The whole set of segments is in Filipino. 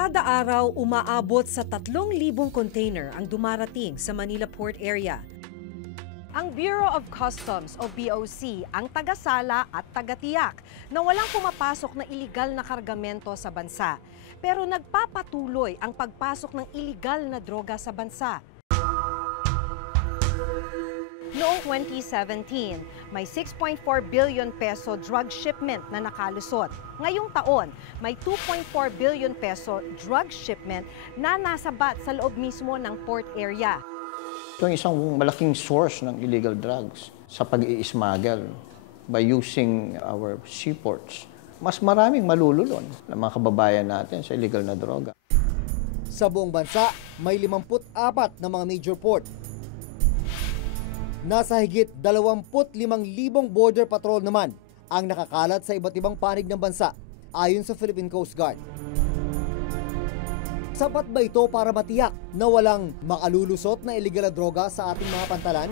Kada araw, umaabot sa 3,000 container ang dumarating sa Manila Port Area. Ang Bureau of Customs o BOC ang tagasala at tagatiyak na walang pumapasok na iligal na kargamento sa bansa. Pero nagpapatuloy ang pagpasok ng iligal na droga sa bansa. Noong 2017, may 6.4 billion peso drug shipment na nakalusot. Ngayong taon, may 2.4 billion peso drug shipment na nasabat sa loob mismo ng port area. Ito ang isang malaking source ng illegal drugs sa pag-i-smuggle by using our seaports. Mas maraming malululon ng mga kababayan natin sa illegal na droga. Sa buong bansa, may 54 na mga major port. Nasa higit 25,000 border patrol naman ang nakakalat sa iba't ibang panig ng bansa, ayon sa Philippine Coast Guard. Sapat ba ito para matiyak na walang makalulusot na illegal na droga sa ating mga pantalan?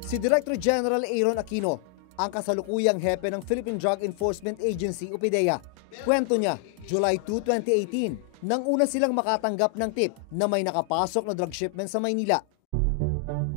Si Director General Aaron Aquino, ang kasalukuyang hepe ng Philippine Drug Enforcement Agency o PDEA. Kwento niya, July 2, 2018, nang una silang makatanggap ng tip na may nakapasok na drug shipment sa Maynila.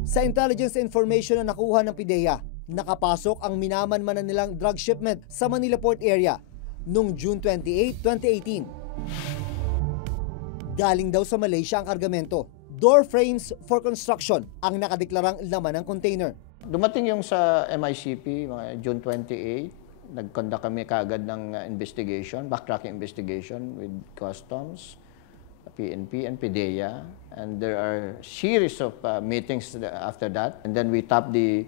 Sa intelligence information na nakuha ng PDEA, nakapasok ang minamanmanan nilang drug shipment sa Manila Port Area noong June 28, 2018. Galing daw sa Malaysia ang kargamento. Door frames for construction ang nakadeklarang laman ng container. Dumating yung sa MICP, mga June 28, nag-conduct kami kaagad ng investigation, backtracking investigation with Customs, PNP, and PDEA. And there are series of meetings after that. And then we tapped the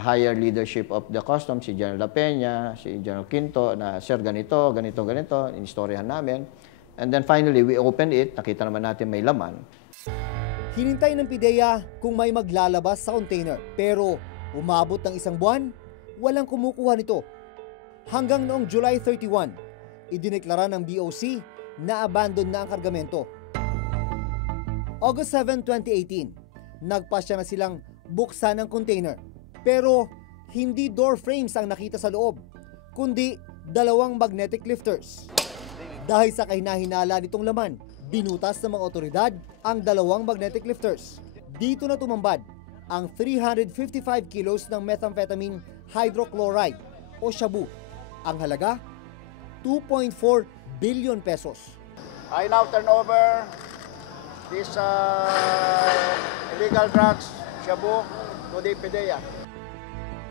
higher leadership of the Customs, si General La Peña, si General Quinto, na, Sir, ganito, ganito, ganito, inistoryahan namin. And then finally, we opened it, nakita naman natin may laman. Hinintay ng PDEA kung may maglalabas sa container, pero umabot ng isang buwan, walang kumukuha nito. Hanggang noong July 31, idineklara ng BOC na abandon na ang kargamento. August 7, 2018, nagpasya na silang buksan ang container. Pero hindi door frames ang nakita sa loob, kundi 2 magnetic lifters. Dahil sa kahinahinala nitong laman, binutas ng mga otoridad ang 2 magnetic lifters. Dito na tumambad ang 355 kilos ng methamphetamine hydrochloride o shabu. Ang halaga, 2.4 billion pesos. I now turn over this illegal drugs, shabu, to the PDEA.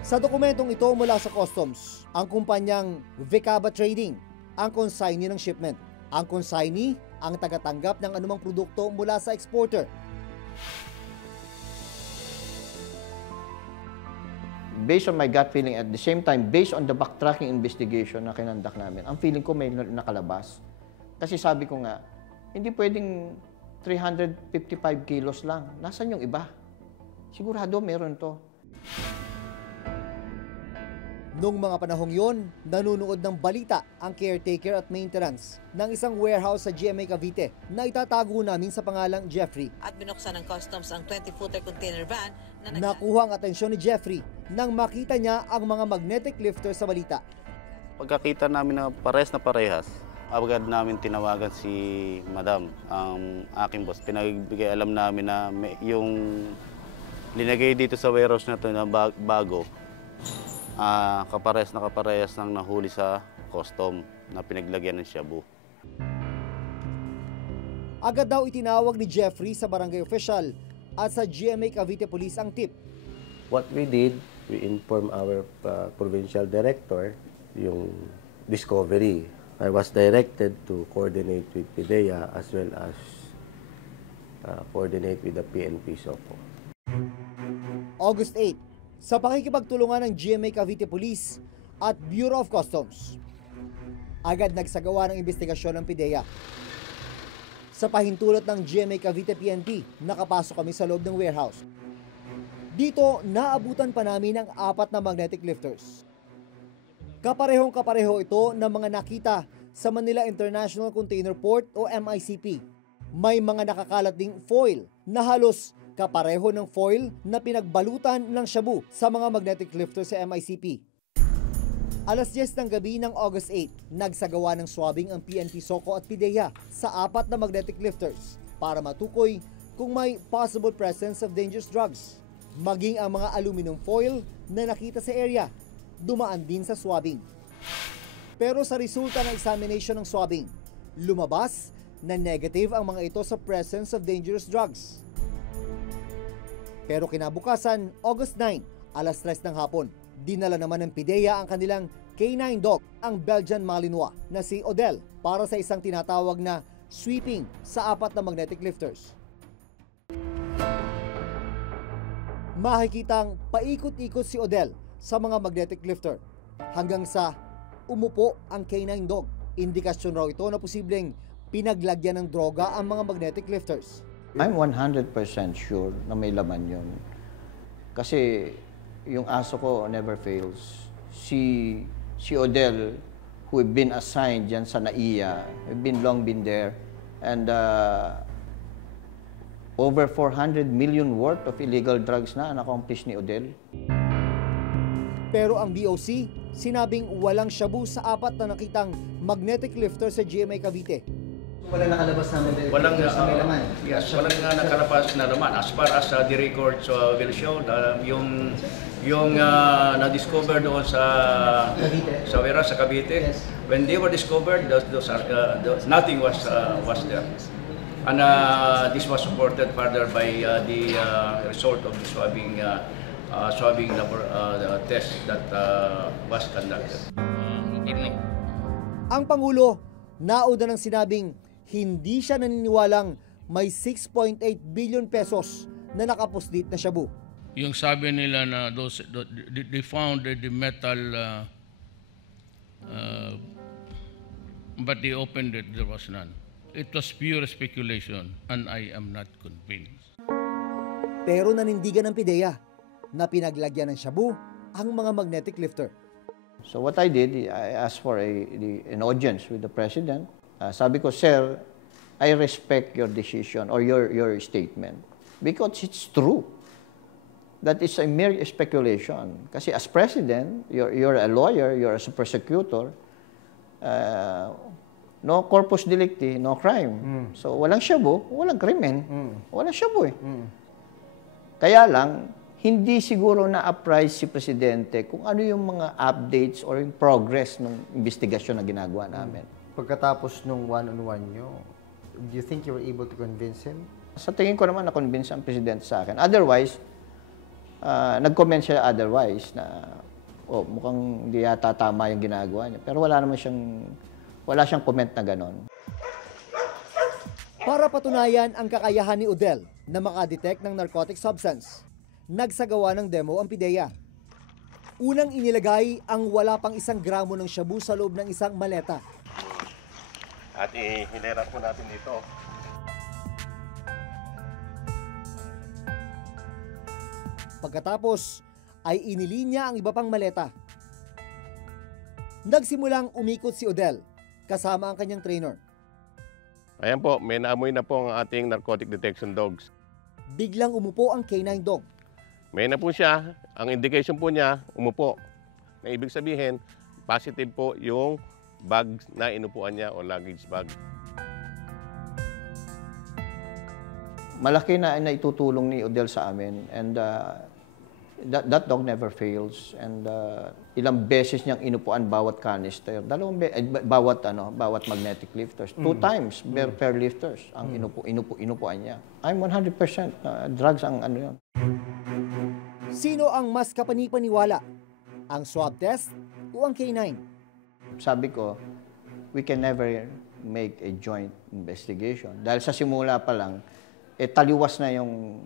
Sa dokumentong ito mula sa Customs, ang kumpanyang Vecaba Trading ang consignee ng shipment. Ang consignee ang tagatanggap ng anumang produkto mula sa exporter. Based on my gut feeling, at the same time, based on the backtracking investigation na kinandak namin, ang feeling ko may nakalabas. Kasi sabi ko nga, hindi pwedeng 355 kilos lang. Nasaan yung iba? Sigurado meron to. Noong mga panahong yon, nanunood ng balita ang caretaker at maintenance ng isang warehouse sa GMA Cavite na itatago namin sa pangalang Jeffrey. At binuksan ng Customs ang 20-footer container van na nakuha ang atensyon ni Jeffrey nang makita niya ang mga magnetic lifter sa balita. Pagkakita namin na parehas, agad namin tinawagan si Madam, ang aking boss. Pinagbigay alam namin na yung linagay dito sa warehouse na ito na bago, kaparehas nang nahuli sa custom na pinaglagyan ng shabu. Agad daw itinawag ni Jeffrey sa barangay official at sa GMA Cavite Police ang tip. What we did, we informed our provincial director yung discovery. I was directed to coordinate with PDEA as well as coordinate with the PNP SOCO. August 8, sa pakikipagtulungan ng GMA Cavite Police at Bureau of Customs, agad nagsagawa ng investigasyon ng PDEA. Sa pahintulot ng GMA Cavite PNP, nakapasok kami sa loob ng warehouse. Dito, naabutan pa namin ang 4 na magnetic lifters. Kaparehong-kapareho ito ng mga nakita sa Manila International Container Port o MICP. May mga nakakalat ding foil na halos kapareho ng foil na pinagbalutan ng shabu sa mga magnetic lifter sa MICP. Alas 10 ng gabi ng August 8, nagsagawa ng swabbing ang PNP SOCO at PIDEA sa 4 na magnetic lifters para matukoy kung may possible presence of dangerous drugs. Maging ang mga aluminum foil na nakita sa area, dumaan din sa swabbing. Pero sa resulta ng examination ng swabbing, lumabas na negative ang mga ito sa presence of dangerous drugs. Pero kinabukasan, August 9, alas 3 ng hapon, dinala naman ng PIDEA ang kanilang K9 dog, ang Belgian Malinois na si Odell, para sa isang tinatawag na sweeping sa 4 na magnetic lifters. Makikitang paikot-ikot si Odell sa mga magnetic lifter hanggang sa umupo ang K9 dog. Indikasyon raw ito na posibleng pinaglagyan ng droga ang mga magnetic lifters. I'm 100% sure na may laman yun. Kasi yung aso ko never fails. Si Odell, who have been assigned dyan sa NAIA, have long been there, and over 400 million worth of illegal drugs na accomplish ni Odell. Pero ang BOC, sinabing walang shabu sa 4 na nakitang magnetic lifter sa GMA Cavite. Walang nakalabas na may laman. Yes, walang nakalabas na laman. As far as the records will show, yung na-discover doon sa warehouse sa Cavite, yes. When they were discovered, nothing was there. And this was supported further by the result of the swabbing test that was conducted. Ang Pangulo, nauna nang sinabing hindi siya naniniwalang may 6.8 billion pesos na nakapuslit na shabu. Yung sabi nila na they found the metal but they opened it, there was none. It was pure speculation and I am not convinced. Pero nanindigan ng PIDEA na pinaglagyan ng shabu ang mga magnetic lifter. So what I did, I asked for an audience with the President. Sabi ko, Sir, I respect your decision or your statement because it's true. That is a mere speculation. Kasi as President, you're a lawyer, you're a prosecutor, no corpus delicti, no crime. So walang shabu, walang krimen, walang shabu eh. Kaya lang, hindi siguro na-apprise si Presidente kung ano yung mga updates or yung progress ng investigasyon na ginagawa namin. Pagkatapos nung one-on-one nyo, do you think you were able to convince him? Sa tingin ko naman na-convince ang Presidente sa akin. Otherwise, nag-comment siya otherwise na mukhang hindi yata tama yung ginagawa niya. Pero wala siyang comment na ganon. Para patunayan ang kakayahan ni Odell na makadetect ng narcotic substance, nagsagawa ng demo ang PIDEA. Unang inilagay ang wala pang 1 gramo ng shabu sa loob ng isang maleta. At ihilera po natin dito. Pagkatapos ay inilinya ang iba pang maleta. Nagsimulang umikot si Odell kasama ang kanyang trainer. Ayan po, may naamoy na po ang ating narcotic detection dogs. Biglang umupo ang K9 dog. May na po siya. Ang indication po niya, umupo. Na ibig sabihin, positive po yung bag na inupuan niya o luggage bag. Malaki na itutulong ni Odell sa amin and that dog never fails and ilang beses niyang inupuan bawat canister, bawat magnetic lifters, 2 times per lifters ang inupuan niya. I'm 100% drugs ang ano yun. Sino ang mas kapanipaniwala? Ang swab test o ang K9? Sabi ko, we can never make a joint investigation. Dahil sa simula pa lang, taliwas na yung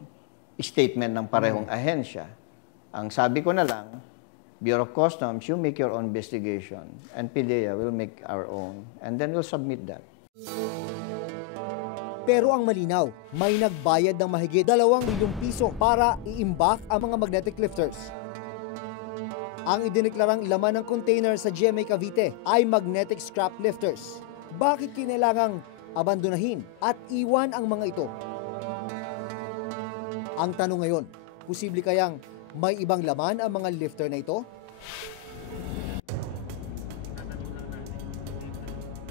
statement ng parehong ahensya. Ang sabi ko na lang, Bureau of Customs, you make your own investigation and PIDEA will make our own and then we'll submit that. Pero ang malinaw, may nagbayad ng mahigit 2 milyong piso para i-imbak ang mga magnetic lifters. Ang idineklarang laman ng container sa GMA Cavite ay magnetic scrap lifters. Bakit kinailangang abandonahin at iwan ang mga ito? Ang tanong ngayon, posible kayang may ibang laman ang mga lifter na ito?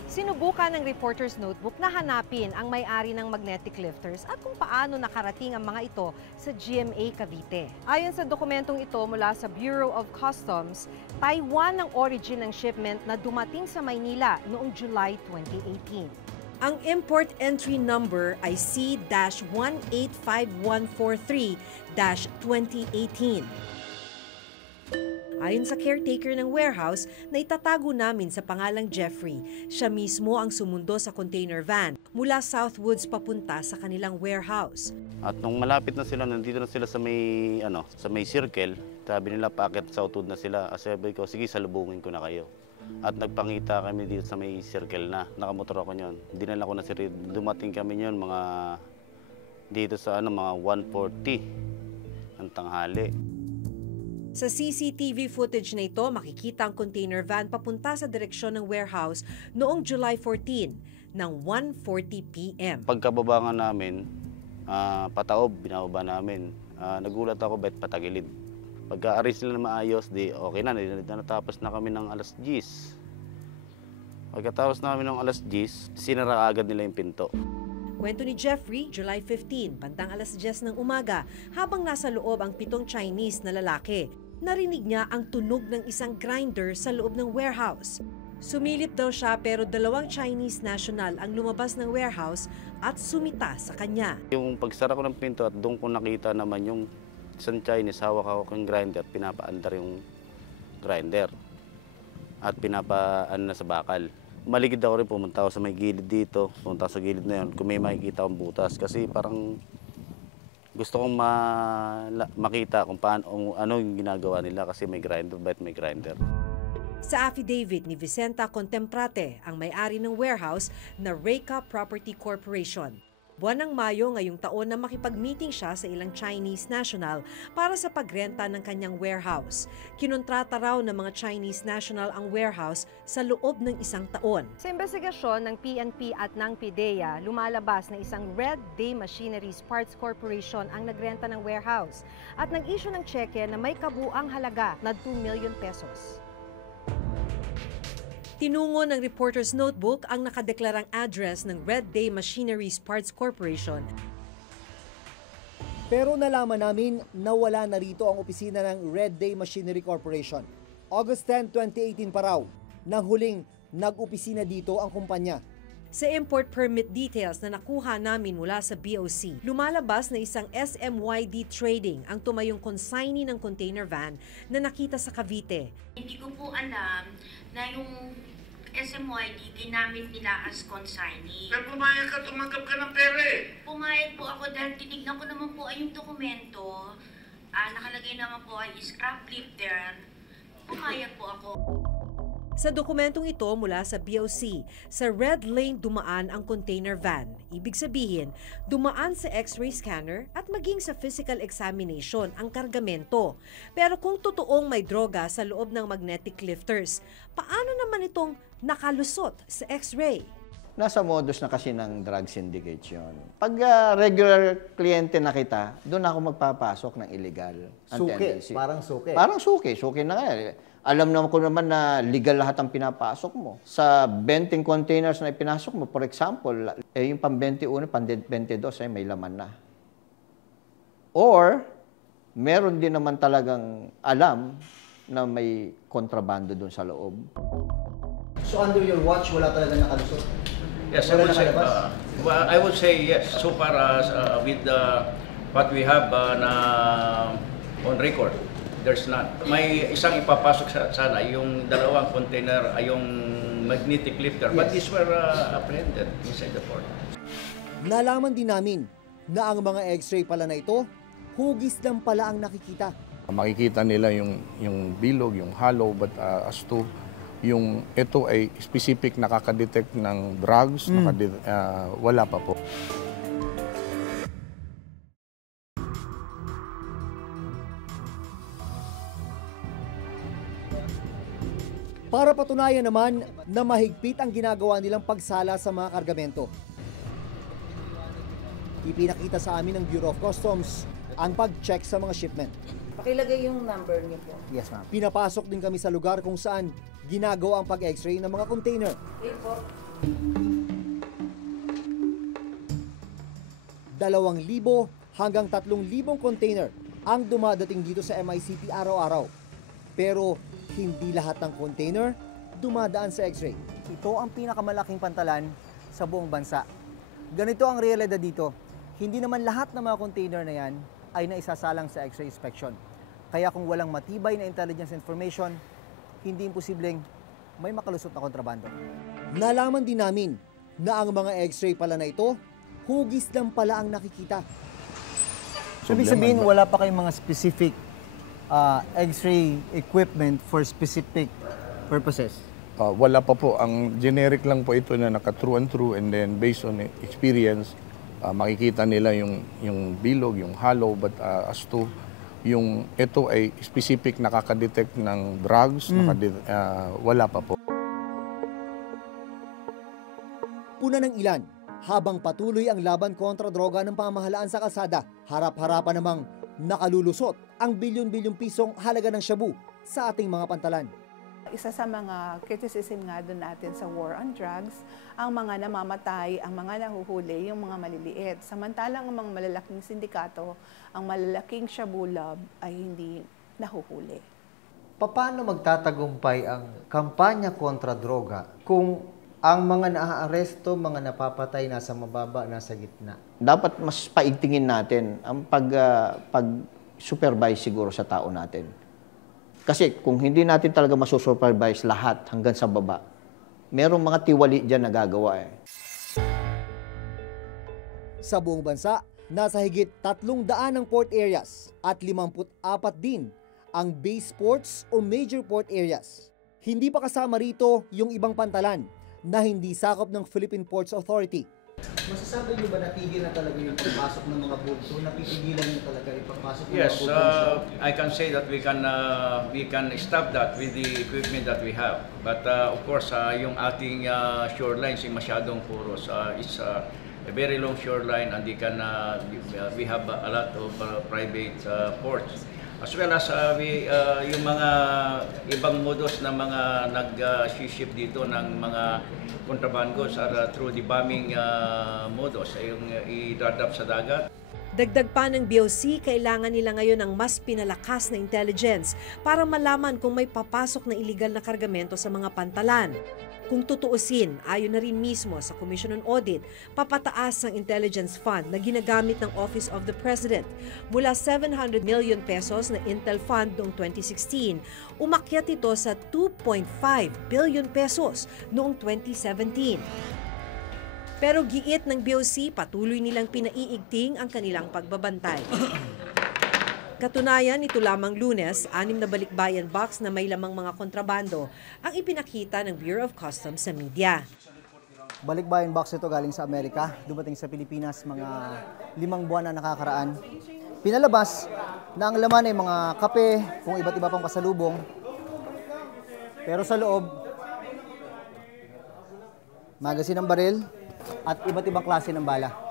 Sinubukan ng Reporter's Notebook na hanapin ang may-ari ng magnetic lifters at kung paano nakarating ang mga ito sa GMA Cavite. Ayon sa dokumentong ito mula sa Bureau of Customs, Taiwan ang origin ng shipment na dumating sa Maynila noong July 2018. Ang import entry number ay C-185143-2018. Ayon sa caretaker ng warehouse na itatago namin sa pangalang Jeffrey, siya mismo ang sumundo sa container van mula Southwoods papunta sa kanilang warehouse. At nung malapit na sila, nandito na sila sa may circle, sabi nila paakit Southwood na sila. Sabi ko, sige, salubungin ko na kayo. At nagpangita kami dito sa may circle na, nakamotor ako nyon. Dinala ko na si Reed. Dumating kami nyon dito sa mga 1:40 ng tanghali. Sa CCTV footage na ito, makikita ang container van papunta sa direksyon ng warehouse noong July 14 ng 1:40 p.m. Pagkababa nga namin, pataob, binababa namin. Nagulat ako, bet patagilid. Pagka-arrange nila na maayos, di okay na, natapos na kami ng alas 10. Pagkatapos namin ng alas 10, sinara agad nila yung pinto. Kwento ni Jeffrey, July 15, bandang alas 10 ng umaga, habang nasa loob ang 7 Chinese na lalaki. Narinig niya ang tunog ng isang grinder sa loob ng warehouse. Sumilip daw siya pero 2 Chinese national ang lumabas ng warehouse at sumita sa kanya. Yung pagsara ko ng pinto at doon ko nakita naman yung isang Chinese, hawak ako ng grinder, pinapaandar yung grinder at pinapaan na sa bakal. Maligid ako rin, pumunta ako sa may gilid dito, pumunta sa gilid na yun, kung may makikita akong butas. Kasi parang gusto kong makita kung paano, ano yung ginagawa nila kasi may grinder, bakit may grinder. Sa affidavit ni Vicenta Contemprate, ang may-ari ng warehouse na Reka Property Corporation. Buwan ng Mayo ngayong taon na makipag-meeting siya sa ilang Chinese national para sa pagrenta ng kanyang warehouse. Kinontrata raw ng mga Chinese national ang warehouse sa loob ng 1 taon. Sa investigasyon ng PNP at ng PIDEA, lumalabas na isang Red Day Machineries Parts Corporation ang nagrenta ng warehouse at nag-issue ng cheque na may kabuang halaga na 2 million pesos. Tinungo ng Reporter's Notebook ang nakadeklarang address ng Red Day Machineries Parts Corporation. Pero nalaman namin na wala na rito ang opisina ng Red Day Machinery Corporation. August 10, 2018 pa raw, nang huling nag-opisina dito ang kumpanya. Sa import permit details na nakuha namin mula sa BOC, lumalabas na isang SMYD Trading ang tumayong consignee ng container van na nakita sa Cavite. Hindi ko po alam na yung SMYD ginamit nila as consignee. Pero pumayag ka, tumanggap ka ng pera eh. Pumayag po ako dahil tinignan ko naman po ay yung dokumento. Nakalagay naman po ay scrap lifter. Pumayag po ako. Sa dokumentong ito mula sa BOC, sa red lane dumaan ang container van. Ibig sabihin, dumaan sa x-ray scanner at maging sa physical examination ang kargamento. Pero kung totoong may droga sa loob ng magnetic lifters, paano naman itong nakalusot sa x-ray? Nasa modus na kasi ng drug syndicates yun. Pag regular kliyente na kita, doon ako magpapasok ng illegal. Suki, parang suki. Parang suki. Suki na nga. Alam naman ko naman na legal lahat ang pinapasok mo. Sa 20 containers na ipinasok mo, for example, yung pang 21, pang 22, may laman na. Or, meron din naman talagang alam na may kontrabando doon sa loob. So under your watch, wala talaga nakalusot? Yes, I would say yes. So far as with what we have on record, there's none. May isang ipapasok sana, yung 2 container ay yung magnetic lifter, but these were apprehended inside the port. Nalaman din namin na ang mga x-ray pala na ito, hugis lang pala ang nakikita. Makikita nila yung bilog, yung hollow, but as to yung ito ay specific nakaka-detect ng drugs, wala pa po. Para patunayan naman na mahigpit ang ginagawa nilang pagsala sa mga kargamento. Ipinakita sa amin ng Bureau of Customs ang pag-check sa mga shipment. Pakilagay yung number niyo po. Yes, ma'am. Pinapasok din kami sa lugar kung saan ginagawa ang pag-x-ray ng mga container. Okay po. 2,000 hanggang 3,000 container ang dumadating dito sa MICP araw-araw. Pero hindi lahat ng container dumadaan sa x-ray. Ito ang pinakamalaking pantalan sa buong bansa. Ganito ang realidad dito. Hindi naman lahat ng mga container na yan ay naisasalang sa x-ray inspection. Kaya kung walang matibay na intelligence information, hindi imposibleng may makalusot na kontrabando. Nalaman din namin na ang mga x-ray pala na ito, hugis lang pala ang nakikita. So, ibig sabihin, wala pa kayong mga specific x-ray equipment for specific purposes? Wala pa po. Ang generic lang po ito na naka-true and true, and then based on experience, makikita nila yung bilog, yung hollow, but as to yung ito ay specific nakaka-detect ng drugs, wala pa po. Puna ng ilan, habang patuloy ang laban kontra droga ng pamahalaan sa kalsada, harap-harapan namang nakalulusot ang bilyon-bilyong pisong halaga ng shabu sa ating mga pantalan. Isa sa mga criticism nga doon natin sa war on drugs, ang mga namamatay, ang mga nahuhuli, yung mga maliliit. Samantalang ang mga malalaking sindikato, ang malalaking shabu lab ay hindi nahuhuli. Paano magtatagumpay ang kampanya kontra droga kung ang mga naaaresto, mga napapatay nasa mababa, nasa gitna? Dapat mas paigtingin natin ang pag-supervise siguro sa tao natin. Kasi kung hindi natin talaga masusupervise lahat hanggang sa baba, merong mga tiwali dyan na gagawa eh. Sa buong bansa, nasa higit 300 ng port areas at 54 din ang base ports o major port areas. Hindi pa kasama rito yung ibang pantalan na hindi sakop ng Philippine Ports Authority. Masasabi niyo ba natigil na talaga yung pagpasok ng mga bulto? Napipigilan niyo talaga ipapasok ng Yes, mga bulto? I can say that we can stop that with the equipment that we have. But of course, yung ating shorelines ay masyadong poros. It's a very long shoreline, and we have a lot of private ports. As well as yung mga ibang modus na mga nag-ship dito ng mga contrabandos are through the bombing modus, yung i-drop sa dagat. Dagdag pa ng BOC, kailangan nila ngayon ng mas pinalakas na intelligence para malaman kung may papasok na iligal na kargamento sa mga pantalan. Kung tutuusin, ayon na rin mismo sa Commission on Audit, papataas ang intelligence fund na ginagamit ng Office of the President. Mula 700 million pesos na Intel Fund noong 2016, umakyat ito sa 2.5 billion pesos noong 2017. Pero giit ng BOC, patuloy nilang pinaiigting ang kanilang pagbabantay. Katunayan, ito lamang Lunes, 6 na balikbayan box na may lamang mga kontrabando ang ipinakita ng Bureau of Customs sa media. Balikbayan box ito galing sa Amerika, dumating sa Pilipinas mga 5 buwan na nakakaraan. Pinalabas na ang laman ay mga kape, kung iba't iba pang pasalubong. Pero sa loob, magasin ng baril at iba't ibang klase ng bala.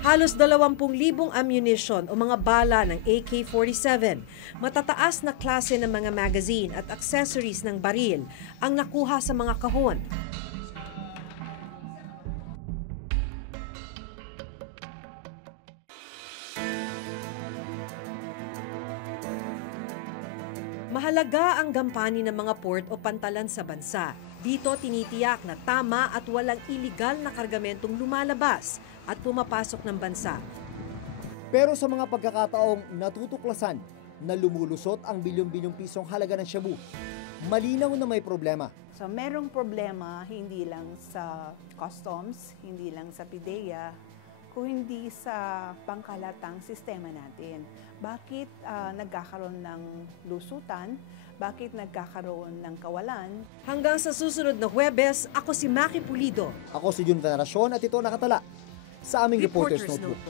Halos 20,000 ammunition o mga bala ng AK-47, matataas na klase ng mga magazine at accessories ng baril ang nakuha sa mga kahon. Mahalaga ang gampanin ng mga port o pantalan sa bansa. Dito tinitiyak na tama at walang iligal na kargamentong lumalabas at pumapasok ng bansa. Pero sa mga pagkakataong natutuklasan na lumulusot ang bilyon-bilyong pisong halaga ng shabu, malinaw na may problema. So merong problema hindi lang sa customs, hindi lang sa PIDEA, kung hindi sa pangkalatang sistema natin. Bakit nagkakaroon ng lusutan? Bakit nagkakaroon ng kawalan? Hanggang sa susunod na Huwebes, ako si Maki Pulido. Ako si Jun Veneracion at ito nakatala sa aming Reporter's Notebook.